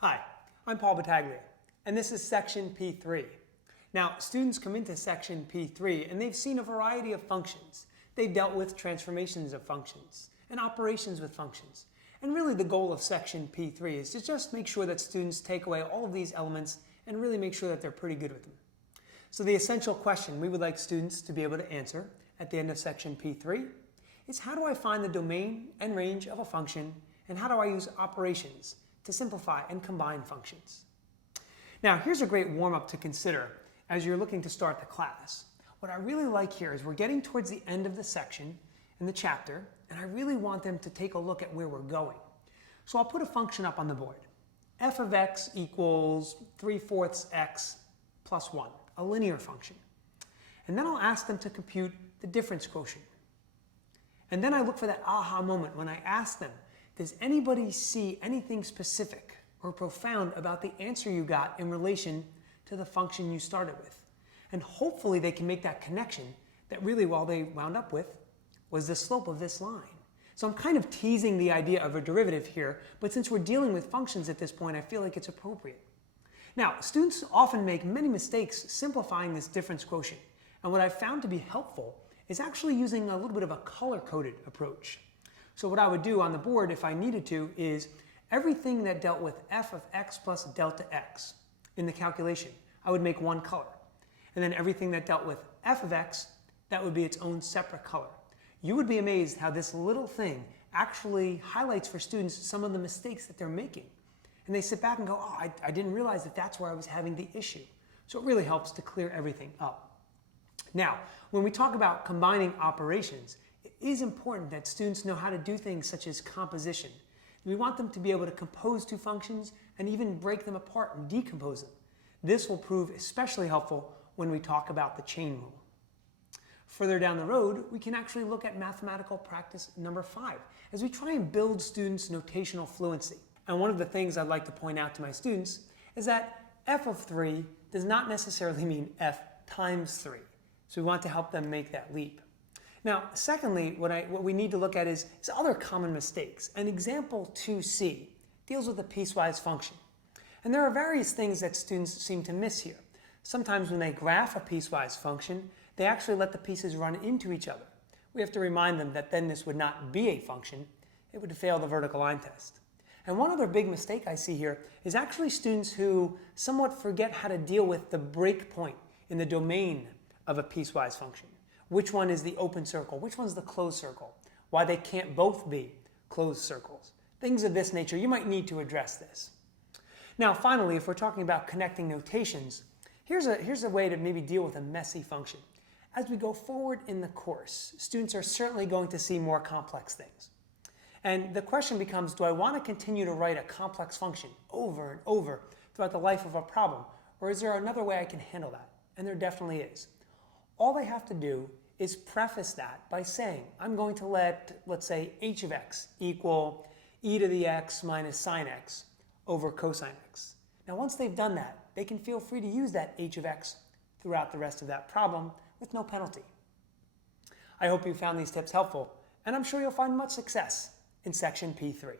Hi, I'm Paul Battaglia, and this is section P3. Now, students come into section P3 and they've seen a variety of functions. They've dealt with transformations of functions and operations with functions. And really the goal of section P3 is to just make sure that students take away all of these elements and really make sure that they're pretty good with them. So the essential question we would like students to be able to answer at the end of section P3 is, how do I find the domain and range of a function, and how do I use operations to simplify and combine functions? Now, here's a great warm-up to consider as you're looking to start the class. What I really like here is we're getting towards the end of the section in the chapter, and I really want them to take a look at where we're going. So I'll put a function up on the board. F of x equals 3/4 x plus 1, a linear function. And then I'll ask them to compute the difference quotient. And then I look for that aha moment when I ask them, does anybody see anything specific or profound about the answer you got in relation to the function you started with? And hopefully they can make that connection that really all they wound up with was the slope of this line. So I'm kind of teasing the idea of a derivative here, but since we're dealing with functions at this point, I feel like it's appropriate. Now, students often make many mistakes simplifying this difference quotient. And what I've found to be helpful is actually using a little bit of a color-coded approach. So what I would do on the board, if I needed to, is everything that dealt with f of x plus delta x in the calculation, I would make one color. And then everything that dealt with f of x, that would be its own separate color. You would be amazed how this little thing actually highlights for students some of the mistakes that they're making. And they sit back and go, oh, I didn't realize that that's where I was having the issue. So it really helps to clear everything up. Now, when we talk about combining operations, it is important that students know how to do things such as composition. We want them to be able to compose two functions and even break them apart and decompose them. This will prove especially helpful when we talk about the chain rule. Further down the road, we can actually look at mathematical practice number 5 as we try and build students' notational fluency. And one of the things I'd like to point out to my students is that f of 3 does not necessarily mean f times 3. So we want to help them make that leap. Now, secondly, what we need to look at is other common mistakes. And example 2c deals with a piecewise function. And there are various things that students seem to miss here. Sometimes when they graph a piecewise function, they actually let the pieces run into each other. We have to remind them that then this would not be a function. It would fail the vertical line test. And one other big mistake I see here is actually students who somewhat forget how to deal with the breakpoint in the domain of a piecewise function. Which one is the open circle? Which one's the closed circle? Why they can't both be closed circles. Things of this nature, you might need to address this. Now finally, if we're talking about connecting notations, here's a way to maybe deal with a messy function. As we go forward in the course, students are certainly going to see more complex things. And the question becomes, do I want to continue to write a complex function over and over throughout the life of a problem? Or is there another way I can handle that? And there definitely is. All they have to do is preface that by saying, I'm going to let, let's say, h of x equal e to the x minus sine x over cosine x. Now once they've done that, they can feel free to use that h of x throughout the rest of that problem with no penalty. I hope you found these tips helpful, and I'm sure you'll find much success in section P3.